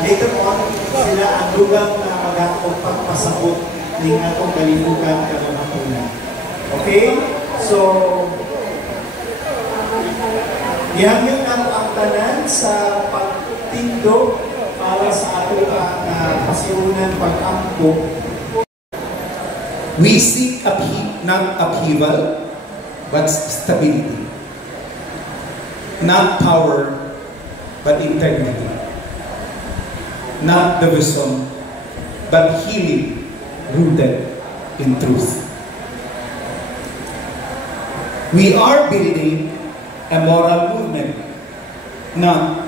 Later on, sila ang lugang na mag-atong pagpasabot ng atong kalimutan kalamakunan. Okay? So, gihangyo na ang tanan sa pagtindo para sa ato ang pasiunan pag-ampo. We seek not upheaval, but stability. Not power, but integrity. Not division, but healing rooted in truth. We are building a moral movement, not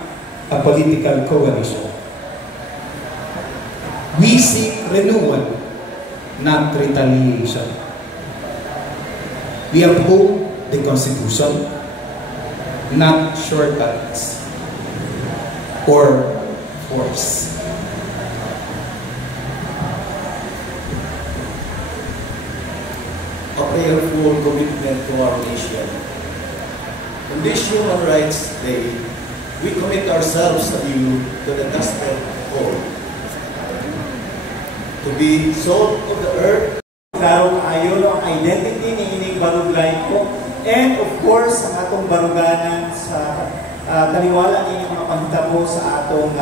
a political coalition. We seek renewal, not retaliation. We uphold the Constitution, not shortcuts or force. A prayerful commitment to our nation. On this Human Rights Day, we commit ourselves anew to the gospel call to be salt of the earth. Klaro kaayo ang identity ni ining baruglay ko, and of course ang atong baruganan sa taliwala ni mga panghitabo sa atong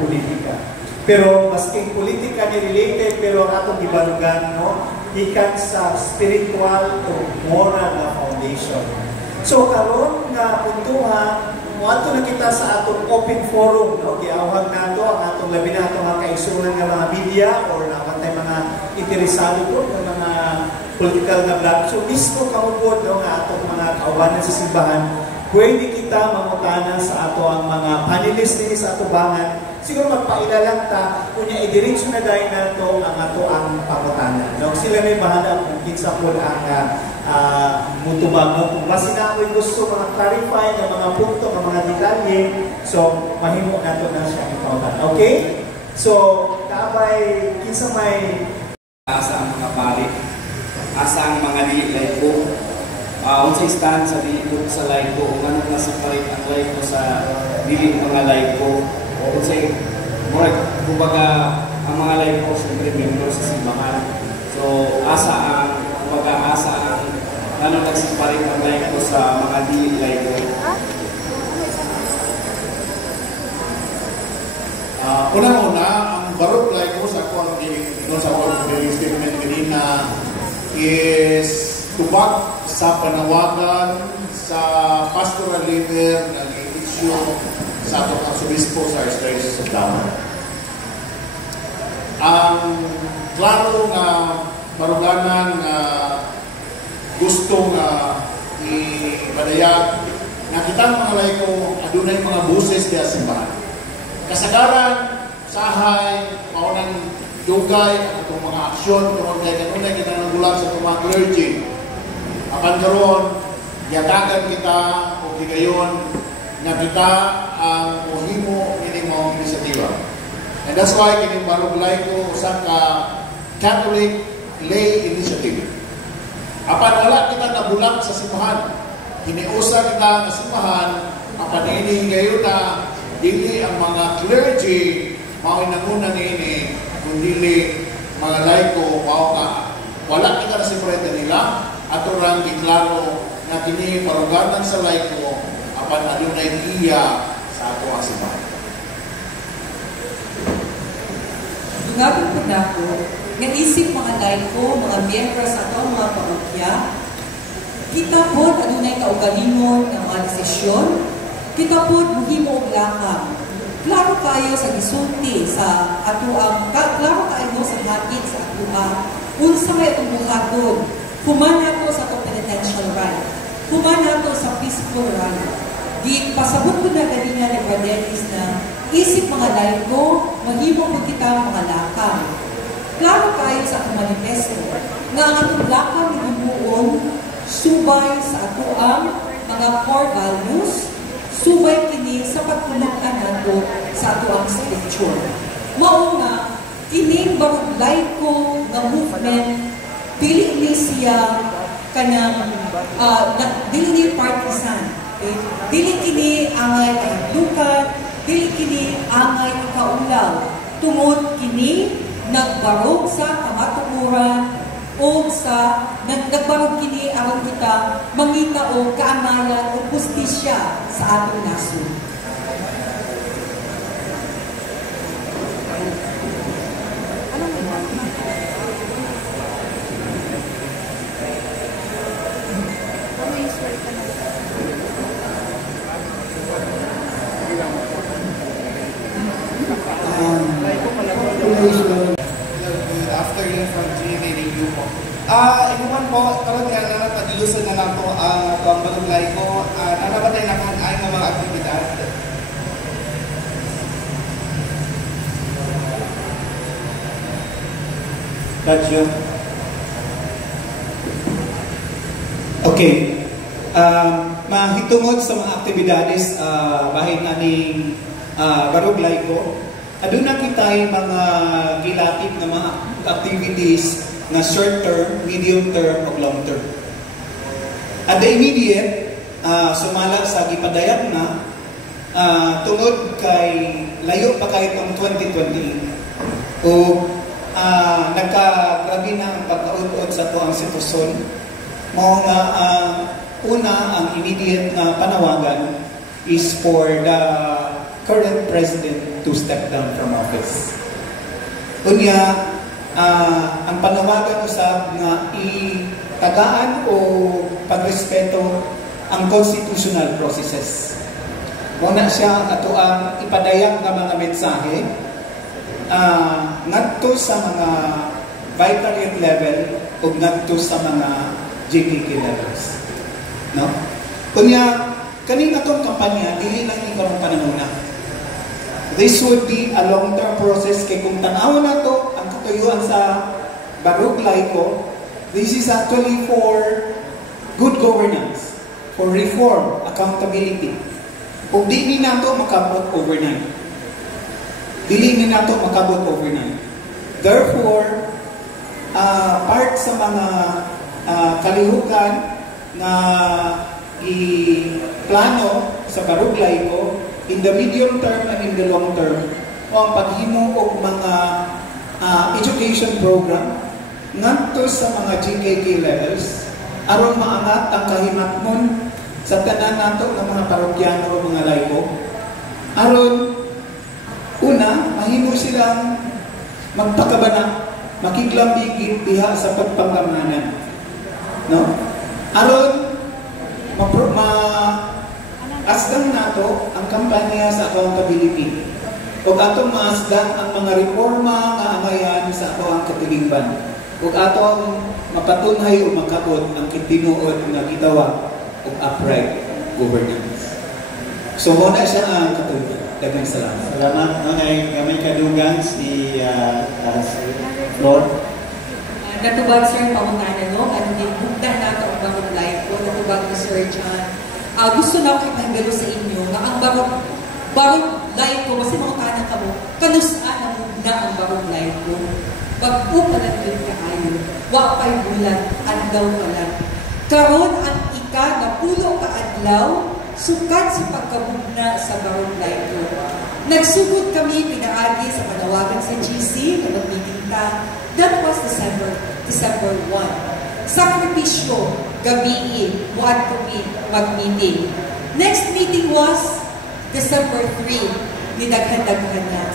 politika. Pero maski politika ni related, pero ang atong gibarugan no, ikan sa spiritual o moral na foundation. So karon nga puntuhan, muadto na kita sa atong open forum, no? Giawhag nato ang atong labi na atong mga kaisuran nga mga media or nakatay mga interesado po ng mga political na blog. So mismo kamupod no, nga atong mga kaubanan sa simbahan, pwede kita mangutana sa ato ang mga panelists din sa ato bangan. Siguro magpailalang ta, kunya idiretso na dahil na ito ang ato ang pangutanan. No? Sila may bahala kung kinsa po ang mutubag. No? Kung masinakoy gusto mga clarify ng mga punto, ng mga detalye, so mahimo nato na siya ipautan. Okay? So, dabay, kinsa may asa ang mga pari, asa ang mga liit ko, unsay stand sa dito sa live ko, kung ano na sa parit ang live ko sa dili mga live ko, unsay kumbaga ang mga live ko siyempre member sa simbahan. So asa ang kumbaga asa ang ano nagsiparit ang live ko sa mga dili live ko. Una-una, ang barok live ko sa akong statement kanina is tubag sa panawagan sa pastoral leader na i-issue sa atong arsobispo sa Archdiocese of Davao. Ang klaro nga maruganan nga gusto nga ibadayag na kitang mga layko adunay mga buses diya simbahan. Kasagaran, sahay, maunang dugay, atong mga aksyon, tungkol kay kanunay kita nagulang sa mga clergy. Apan karon, yatagan kita o higayon na kita ang mohimo nining mga inisyatiba. And that's why kining baruglay ko usa ka Catholic Lay Initiative. Apan wala kita nabulag sa simbahan. Hiniusa kita nga simbahan, apan ini higayon na dili ang mga clergy mao nanguna niini kundi mga laiko mao ka wala kita na separate nila ato rang giklaro na kini paruganan sa laiko apan adunay iya sa ato ang simbahan. Dugabon po na ko nga isip mga laiko, mga miyembro sa ato mga parokya, kita po adunay kaugalingon ng mga desisyon, kita po muhimo og lakang. Klaro kayo sa gisulti sa ato ang klaro kayo sa hatid sa ato unsa may atong buhaton. Human nato sa penitential right. Human nato sa peaceful right. Di pasabot ko na ganina ni Bradelis na isip mga laiko, mahimo po kita mga lakang. Klaro kayo sa atong manifesto nga ang atong lakang nibuon subay sa ato ang mga core values, subay kini sa pagtulukan nato sa ato ang scripture. Mao nga kining baruglay ko nga movement dili ni siya kanang dili ni partisan. Okay? Dili kini angay kahitlukan, dili kini angay kaulaw. Tungod kini nagbarog sa kamatukuran o sa nagbarog kini aron kita mangita og kaamayan o justisya sa atong nasod. Good afternoon from GMA Review po. Ikuman po, karon nga na pag-ilusan na lang po ang baruglay ko. Nanabatay na kan ay ng mga aktibidad. Kadyo. Okay. Mahitungod sa mga aktibidades bahin aning baruglay ko. Aduna kitay mga gilapit na mga activities na short term, medium term, o long term. At the immediate, sumala sa gipadayag na tungod kay layo pa kay itong 2020 o nagkagrabe na ang pagkaud-ud sa ito ang sitwasyon. Mo nga una, ang immediate na panawagan is for the current president to step down from office. Unya, ang panawagan usab nga itagaan o pagrespeto ang constitutional processes. Muna siya ato ang ipadayag ng mga mensahe ngadto sa mga vicariate level o ngadto sa mga JKK levels. No? Unya, kanina itong kampanya, dili lang ikarong panahuna. This would be a long-term process kay kung tanaw na to ang katuyuan sa baruglay ko, this is actually for good governance, for reform, accountability. Kung di ni nato makabot overnight. Dili ni nato makabot overnight. Therefore, part sa mga kalihukan na i-plano sa baruglay ko, in the medium term and in the long term, o ang paghimo og mga education program ngadto sa mga GKK levels aron maangat ang kahimatmon sa tanan nato ng mga parokyano o mga laiko aron una mahimo silang magpakabana, makiglambigit diha sa pagpangamanan, no? Aron asdan nato ang kampanya sa accountability. Ug atong maasdan ang mga reforma nga angayan sa ato ang katilingban. Ug atong mapatunhay o makabot ang kitinuod nga gitawag og upright governance. So muna siya ang katulad. Daghang salamat. Salamat. May kadugang si Lord. Natubag Sir Pamutanan, no? Ano din, bugdan nato ang baruglay ko. Natubag ni Sir John. Gusto na ako ipahigalo sa inyo na ang baruglay ko, kasi makutanan ka mo, kanusaan ang mugda ang baruglay ko. Pag-upalan yun kaayo, wapay bulan, adlaw palan. Karon ang ika na pulo ka adlaw, sukat sa pagkabugna sa baruglay ko. Nagsugod kami pinaagi sa panawagan sa GC na mag-meeting ta. That was December 1. Sakripisyo, gabi, buwan kami mag-meeting. Next meeting was December 3, nidaghan-daghan na.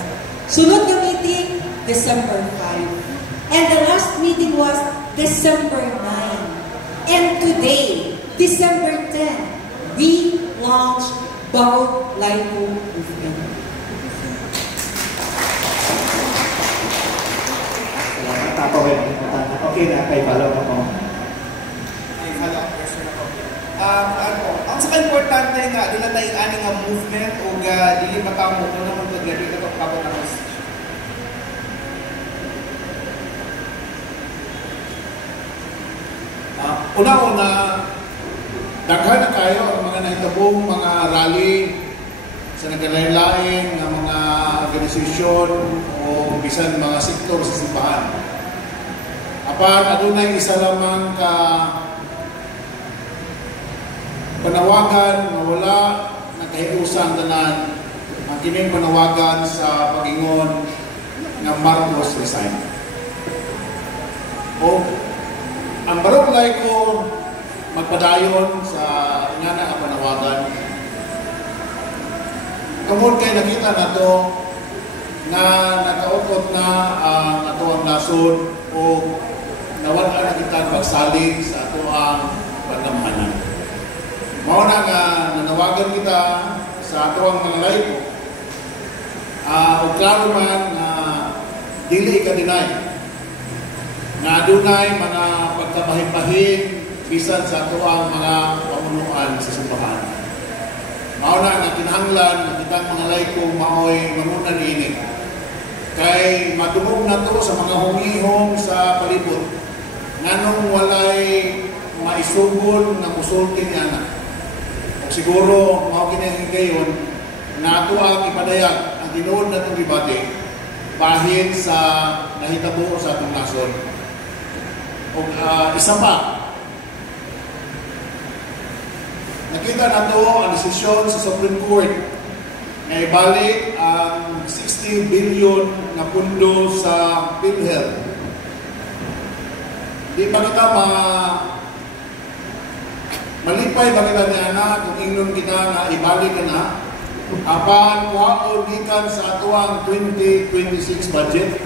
Sunod na meeting, December 5. And the last meeting was December 9. And today, December 10, we launched Barog Laiko Movement. Okay na, kay follow na po. Ay, follow-up question ako. Ang sa importante nga, doon na tayong ani nga movement o dili matamo ko naman ito gano'n ito kapatapos. Una-una, daghan na kayo ang mga nahitabong mga rally sa nagalain-lain ng mga organisasyon o bisan mga sektor sa simbahan. Apan adunay isa lamang ka panawagan na wala nakahiusan tanan ang kining panawagan sa pag-ingon nga Marcos resign. O ang barangay ko magpadayon sa nga na panawagan. Kamod kay nakita na to na nakaukot na ang ato ang nasod o nawala na kita pagsalig sa ato ang pagdamahanan. Mao na nga nanawagan kita sa ato ang mga layko o klaro man na dili ka dinay na adunay mga pagkabahin-bahin bisan sa ato ang mga pamunuan sa simbahan. Mao na nga kinahanglan na kitang mga layko maoy mangunan niini. Kay madumog na to sa mga humihong sa palibot nganong walay maisugol na musulti niya na. Siguro mao kinahigayon na ato ang ipadayag ang tinuod na itong debate bahin sa nahitabo sa atong nasod. O isa pa, nakita na to ang desisyon sa Supreme Court na ibalik ang 60 billion na pundo sa PhilHealth. Di ba kita malipay ba kita niya na kung ingnon kita na ibalik na apan kuhaon gikan sa atuang 2026 budget.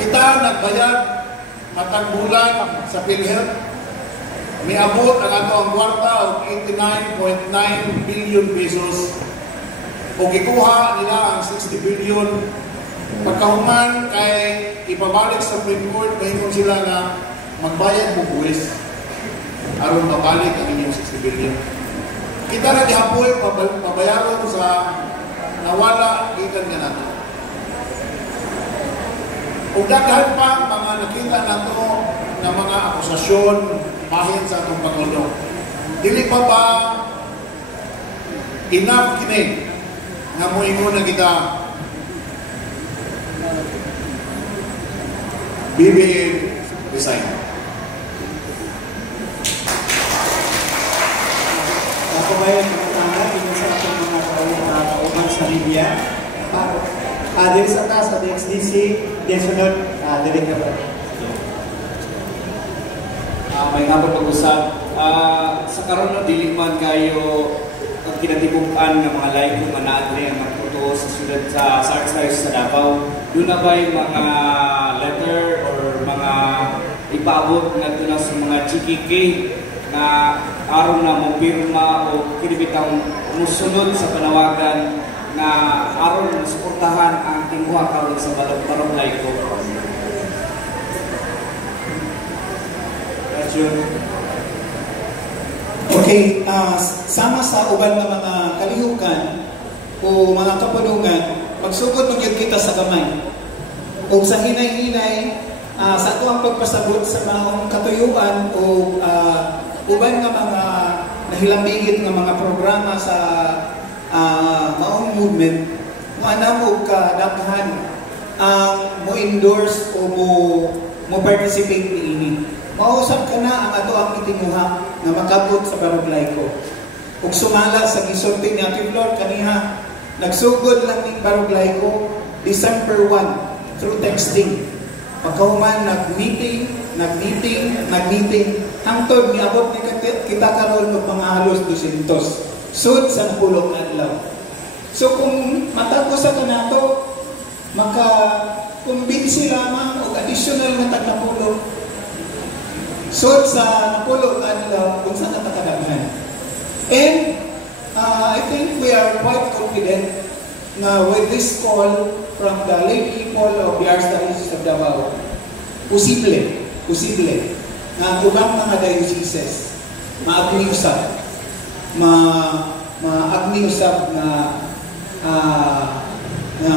Kita nagbayad matag bulan sa PhilHealth. May abot ang ato ang kwarta og 89.9 billion pesos. O gikuha nila ang 60 billion pagkahuman kay ipabalik sa Supreme Court ngayon sila na magbayad mo buwis aron mabalik ang inyong 60 billion. Kita na gihapoy pabayaron sa nawala gikan nga nato. Ug daghan pa mga nakita nato na mga akusasyon bahin sa atong Pangulo. Dili pa ba enough kini nga moingon na kita BBM resign. Ako ngayon, pagkatanga, ito sa ating mga kauban sa Libya. Dili sa taas, sa DXDC, din sunod, dili ka ba? May nga po pag-usap. Sa karon na dili man kayo ang kinatibukan ng mga layko nga naadre ang magputo sa siyudad sa Archdiocese sa Davao. Doon na ba'y mga letter or mga ipaabot na doon sa mga GKK na aron na mopirma o kinibitang musunod sa panawagan na aron suportahan ang tinguha karon sa barong layko. Okay, sama sa uban ng mga kalihukan o mga kapulungan, magsugod mo yun kita sa gamay. O sa hinay-hinay, sa ito ang pagpasabot sa mga katuyuan o uban ng mga nahilambigit ng mga programa sa maong movement, mo kadaghan ang mo-endorse o mo-participate ni ini. Mausap ka na ang ato ang itinguha na makabot sa barong layko. Kung sumala sa gisulti ni Ate Flor kaniha, nagsugod lang ng barong layko December 1 through texting. Pagkahuman, nag-meeting, hangtod niabot ni kita karon og mga halos 200. Sud sa napulong adlaw. So kung matapos sa kanato, maka-kumbinsi lamang og additional na tagnapulo. So sa napulong adlaw, kung saan natakadaghan. And I think we are quite confident na with this call from the lay people of the Archdiocese of Davao, posible na ubang mga dioceses maagniusap na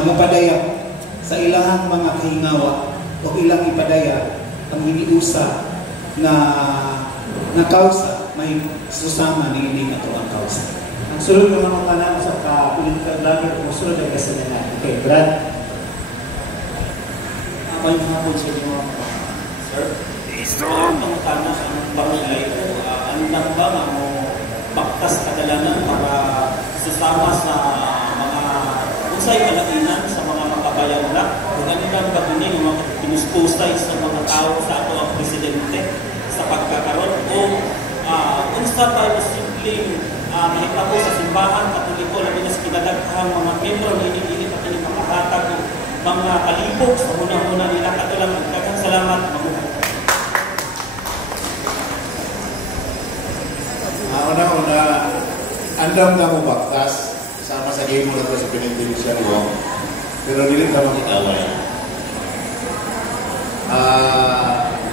mapadaya sa ilang mga kahingawa o ilang ipadaya ang hiniusa na kausa may susama ni ini ato ang kausa. Ang sulod ng mga tanang sa political vlogger o sulod ay kasalanan. Okay, Brad? May hapon sa inyo, sir. Ang tanong sa barangay ko, ano lang ba mo baktas kadalanan para sasama sa mga unsay kalakinan sa mga makabayan na kung ano lang ba din yung mga pinustustay sa mga tao sa ato ang presidente sa pagkakaroon o unsa tayo simpleng mahitabo sa simbahan katoliko labi na sa kinadaghang mga membro ni ini at ini makahatag ng mga kalibog sa muna-muna nila katulang daghang salamat mabuhay. Una-una, andam na mo baktas sama sa game mo na sa penitensya mo, pero dili ka makikaway.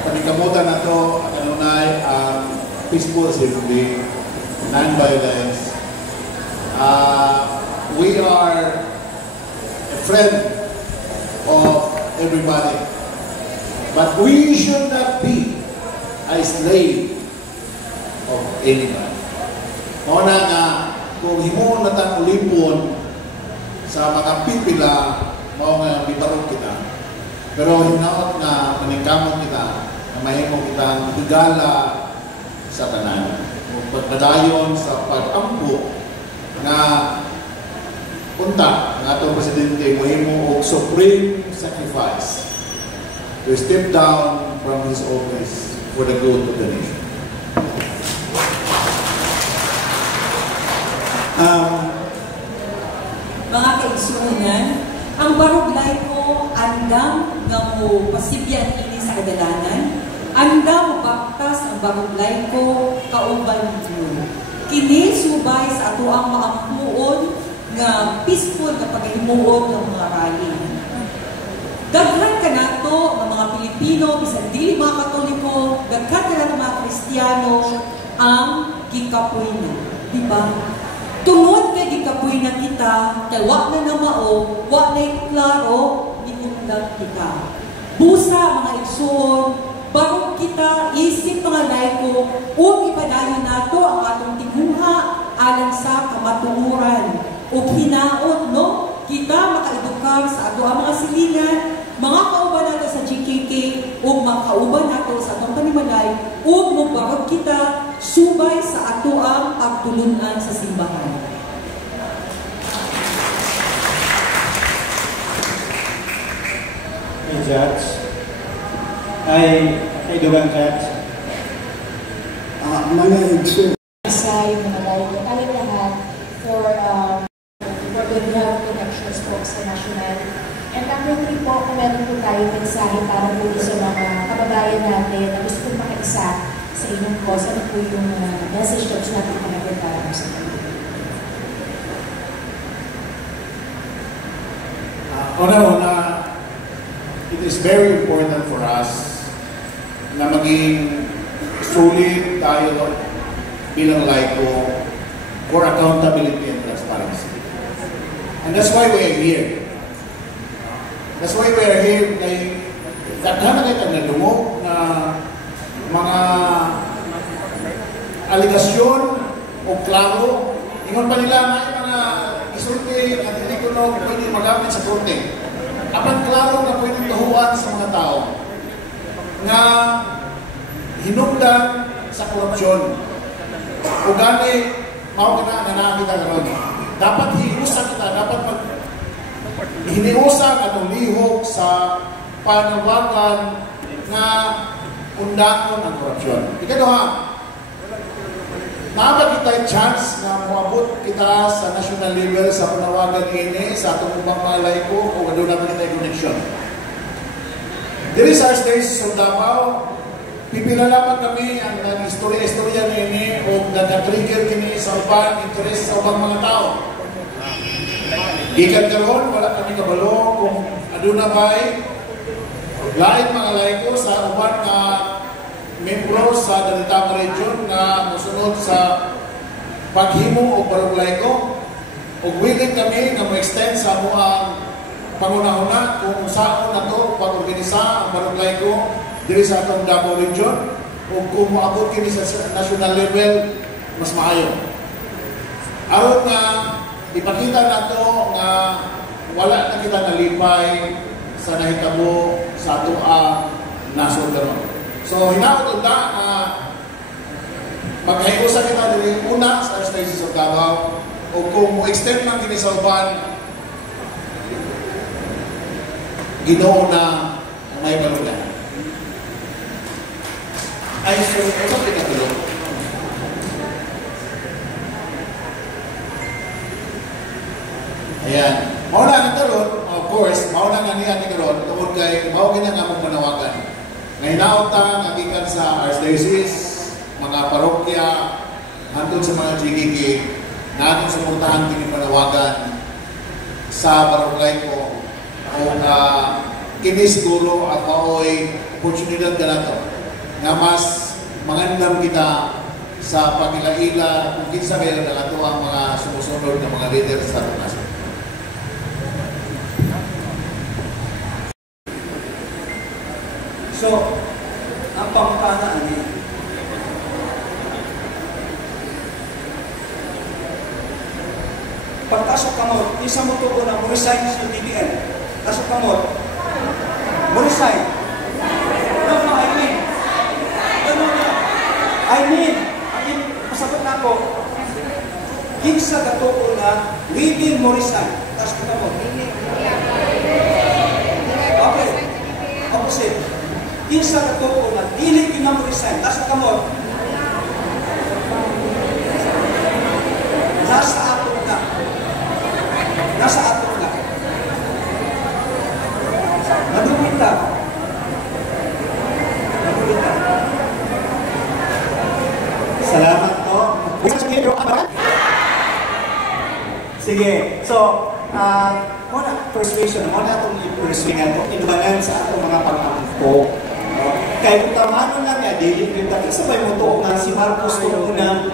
Panikamutan na ito, kanunay ang peaceful assembly, non-violence. We are a friend of everybody, but we should not be a slave of anybody. Mauna nga, kung himuon na tang ulipon sa mga pipila, mao nga bitarong kita. Pero hinaot na maningkamot kita, na mahimo kitang higala sa tanan. Pagpadayon sa pag-ampo na punta ng atong presidente mahimo og supreme sacrifice to step down from his office for the good of the nation. Mga kaigsuunan, ang baruglay ko andam nga mo pasibyan ini sa kadalanan, andam mo baktas ang baruglay ko kauban niyo. Kini subay sa ato ang maamuon nga peaceful nga paghimuon ng mga rally. Daghan ka nato ng mga Pilipino, bisan dili mga Katoliko, daghan ka nato mga Kristiyano ang gikapuinan. Diba? Tungod kay gikapuy na kita, kay wak na namao, wak na klaro, ikundag kita. Busa mga igsoon, bago kita isip mga laiko, o ipadayon nato ang atong tiguha alang sa kamatunuran. O hinaot, no? Kita makaedukar sa ato ang mga silingan, mga kauban nato sa GKK, o mga kauban nato sa atong panimalay, o mubarog kita subay sa ato ang pagtulunan sa simbahan. Hey, Judge. Ay Dugang Judge. Mga igsoon. Isa yung mga layo tayo lahat for good health connections po sa national. And number 3 po, kung meron po tayo mensahe para po sa mga kababayan natin na gusto pong makaisa sa inyong cause, ano po yung message na gusto natin panagandaan sa kanila? Una-una, it is very important for us na maging sulit tayo bilang laiko for accountability and transparency. And that's why we are here. That's why we are here. Daghan na kayo nagdumog na mga aligasyon o klaro. Ingon pa nila na yung mga isulti at hindi ko na pwede magamit sa korte. Apan klaro na pwede tuhuan sa mga tao na hinungdan sa korupsyon. O gani, mao ka na nakita karon. Dapat hiusa kita, dapat hiniusa atong lihok sa panawagan na undangon ang korupsyon. Ikaduha, naabot kita chance na muabot kita sa national level sa panawagan ini sa atong ubang mga laiko o adun natin kita connection. Diri sa stage sa Davao, pipila lamang kami ang istorya-istorya ini o nag-trigger kini sa ubang interest sa ubang mga tao. Gikan karon wala kami kabalo kung aduna bay lain mga laiko sa uban nga membro sa Danitama Region na musunod sa paghimo o barong laiko o willing kami na mo-extend sa amuang pangunahuna kung saan na to pag-organisa ang barong laiko diri sa atong Davao Region o kung moabot kini sa national level mas maayo. Aron nga ipakita nato nga wala na kita nalipay sa nahitabo sa ato ang nasod karon. So hinaot na maghahiusa kita diri una sa Archdiocese of Davao o kung mo-extend man kini sa uban, Ginoo na ang may balulahan. Ay, so, ito pinatulog. Ayan. Mauna ang karon, of course, mauna nga niya ni karon, tungod kay mao gina nga mong manawagan. Ngay naota nga gikan sa Archdiocese, mga parokya, hantod sa mga GGG, natin suportahan kini manawagan sa barangay ko. O kini siguro at mao'y oportunidad ka na to na mas mangandam kita sa pagila-ila kung kinsa kayo na ito ang mga sumusunod ng mga leader sa atin. So, ang pangpanaan niya, pagtasok ka mo, isa mo ito na mo resign sa DBM. Tasok ka mo, mo resign. No, I mean, pasabot na ako, kinsa gatuo na, leading mo resign. Tasok ka mo. Okay. Opposite. Kinsa gatuo na, dili mo resign. Tasok ka mo. Nasa ato na. Nasa ato na. Nagumita. Salamat po. Sige. So, muna, persuasion. Muna itong i-persuasion ito. Inubanan sa atong mga pang-angko. Kaya kung tamano lang nga, daily kita. Kasi may muto nga si Marcos ito na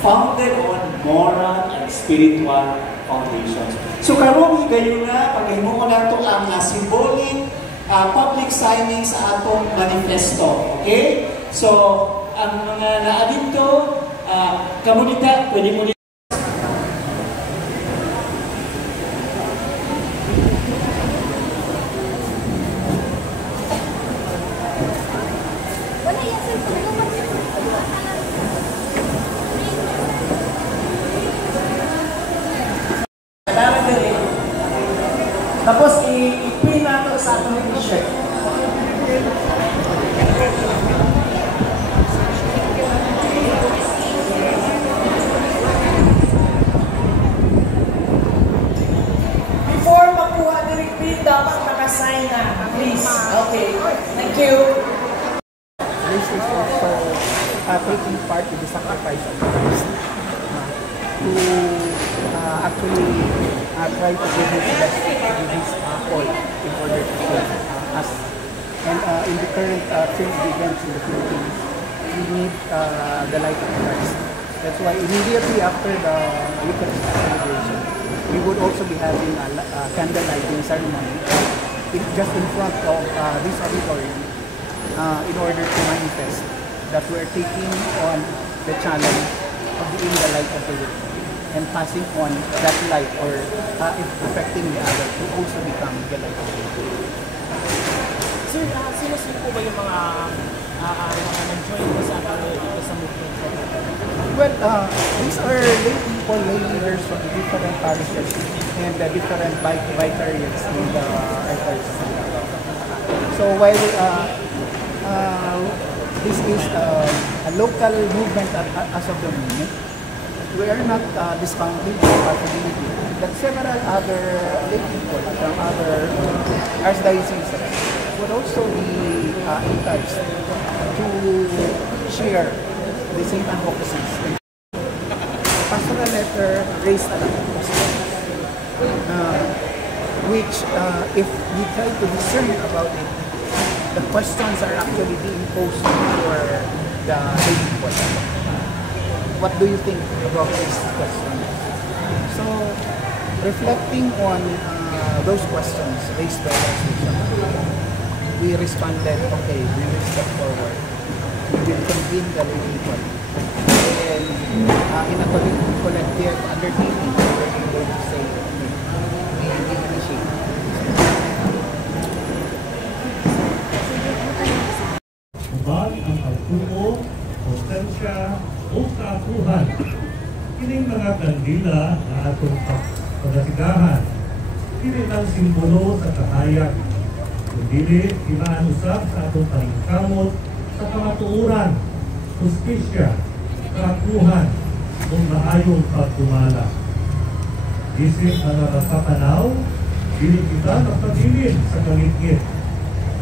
founded on moral and spiritual foundations. So karon higayon na paghimo ko nato ang symbolic public signing sa atong manifesto. Okay? So ang mga naa dito komunidad pwede mo tapos i-pin nato sa atong t-shirt. Before makuha diri pin, dapat naka-sign na. Please. Okay. Thank you. This is also taking part in the sacrifice of Christ to actually try to give his best, to give his all in order to save us. And in the current church events in the Philippines, we need the light of Christ. That's why immediately after the Eucharist celebration, we would also be having a candle lighting ceremony just in front of this auditorium in order to manifest that we're taking on the challenge of being the light of the world and passing on that light or affecting the other to also become the light of the world. Sir, sino po ba yung mga nag-join mo sa movement? Well, these are lay people, lay leaders from different parishes and different vicariates in the Archdiocese. So while this is a local movement as of the moment, we are not discounting the possibility that several other lay people from other archdioceses would also be encouraged to share the same advocacies. Pastoral letter raised a lot of questions, which if we try to discern about it, the questions are actually being posed for the lay people. What do you think about this question? So, reflecting on those questions raised by the we responded, okay, we will step forward. We will convene the people. And in a collective undertaking, we were able to say, okay, we initiate. So pagtuo, konsensya, o kaapuhan. Kining mga kandila na atong pagasigahan, dili lang simbolo sa kahayag, kundi imaanusab sa atong paningkamot sa kamatuuran, justisya, kaapuhan, o maayong pagkumala. Isip mga magpapanaw, dili kita magpabilin sa kaligid.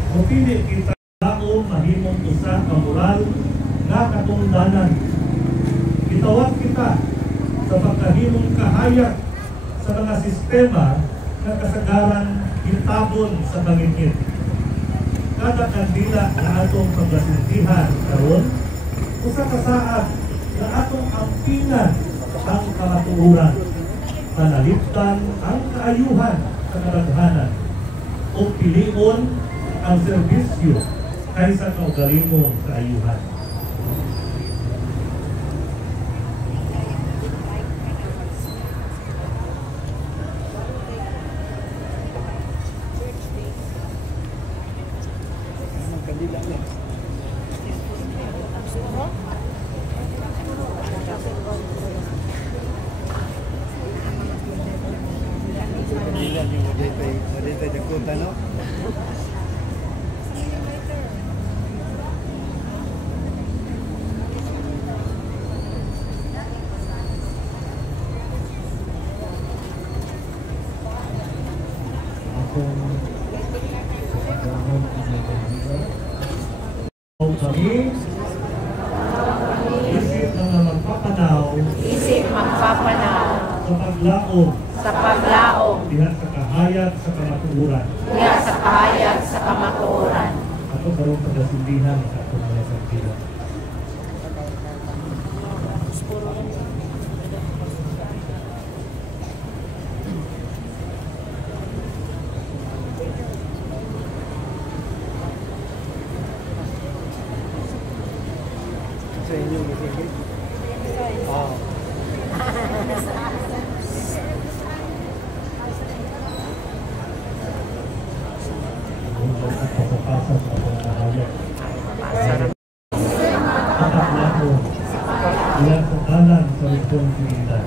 O pili kita tao mahimong usa ka moral nga katungdanan. Itawag kita sa pagkahimong kahayag sa mga sistema na kasagaran hintabon sa kaligid. Kada kandila na atong paglasintihan karon, usa ka saad na atong ampingan ang kamatuoran, panaliptan ang kaayuhan sa kadaghanan, o pilion ang serbisyo kaysa kaugalingong kaayuhan. Kami, isip mga magpapanaw, sa paglaom, diha sa kahayag sa kamatuoran, Ako karong pagasindihan sa atong mga sakila. Sa inyo masigit? Oo. Ilang sa kanan sa responsibilidad.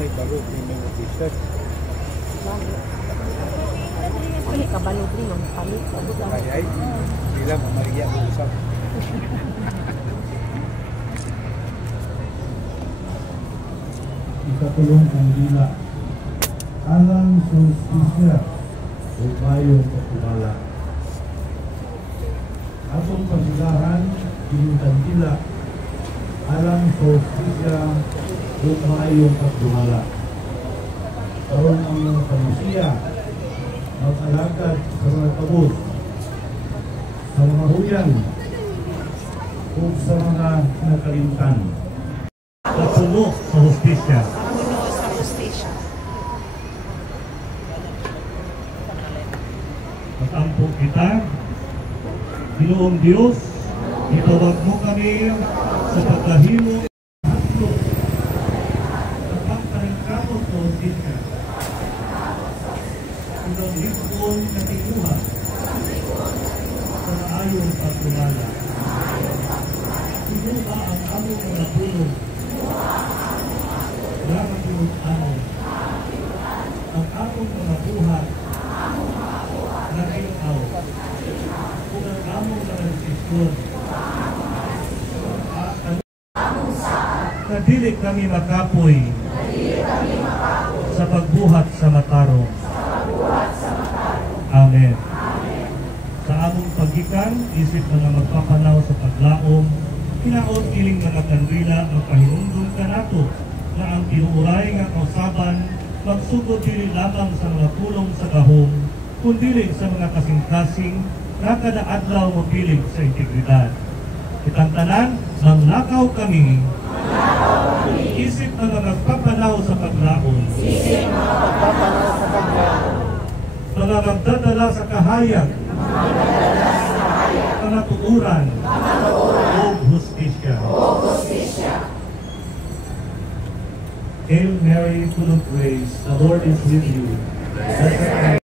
May barog, may mga t-shirt. Ay, kabalog rin ang palit. Ay, hindi lang mamariya ang usap. Ikatulong ang dila. Alang sustisya o mayong pagkumala. Atong pasigahan, pinuntan dila. Alang sustisya o mayong pagkumala. Karoon ang mga panusiya, mag-alagad sa mga kabut, sa mga huyan, o sa mga nakalimtan. Kapuno sa hustisya. Matampo kita, Ginoong Diyos, itawag mo kami sa pagkahimo hatlo sa pagkarangkamot sa hustisya. Itong hipon na tinuha sa maayong pagkumala. Inuha ang among mga pulong na magpinutaan ang among mga buhat na ilaw kung ang among mga desisyon na dili kami makapoy sa pagbuhat sa matarong. Amen. Sa among pagikan, isip mga magpapanaw sa paglaom, kinaot iling mga kandila ang pahinumdum kanato na ang inuuray nga kausaban magsugod dili lamang sa mga pulong sa gahom, kundi sa mga kasing-kasing na kada adlaw mapilig sa integridad. Kitang tanan, manglakaw kami, isip mga magpapanaw sa paglaom, mga magdadala sa kahayag, kamatuoran, o hustisya. Hail Mary, full of grace, the Lord is with you. Blessed are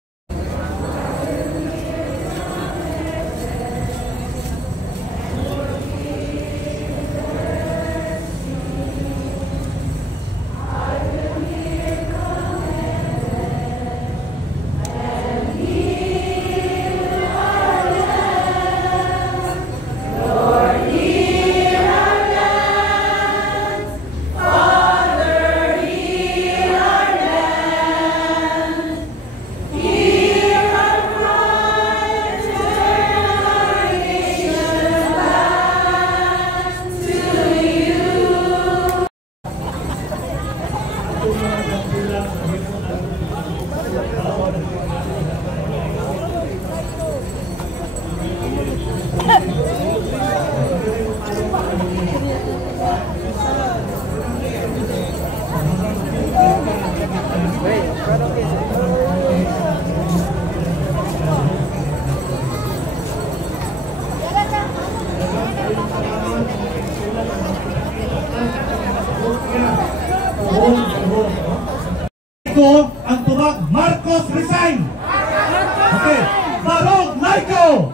Marcos resign! Okay. Barong Laico!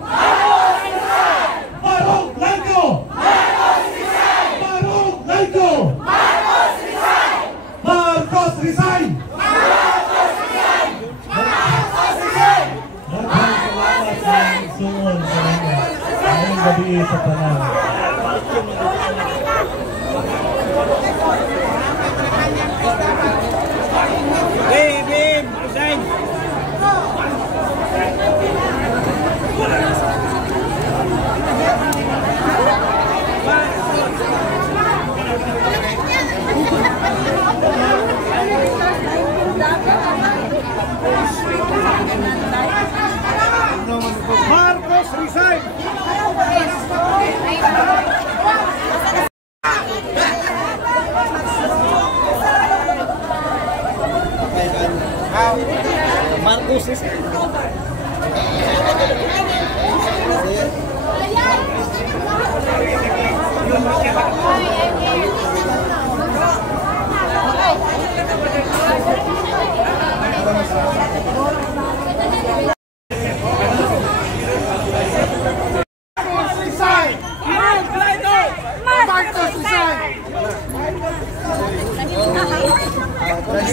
Barong Laico! Barong Laico! Marcos resign! Maghang salamat sa suon sa mga ngayong gabi sa panahon. Marcos resign! Marcos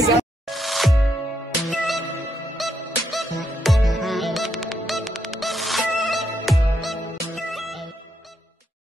resign!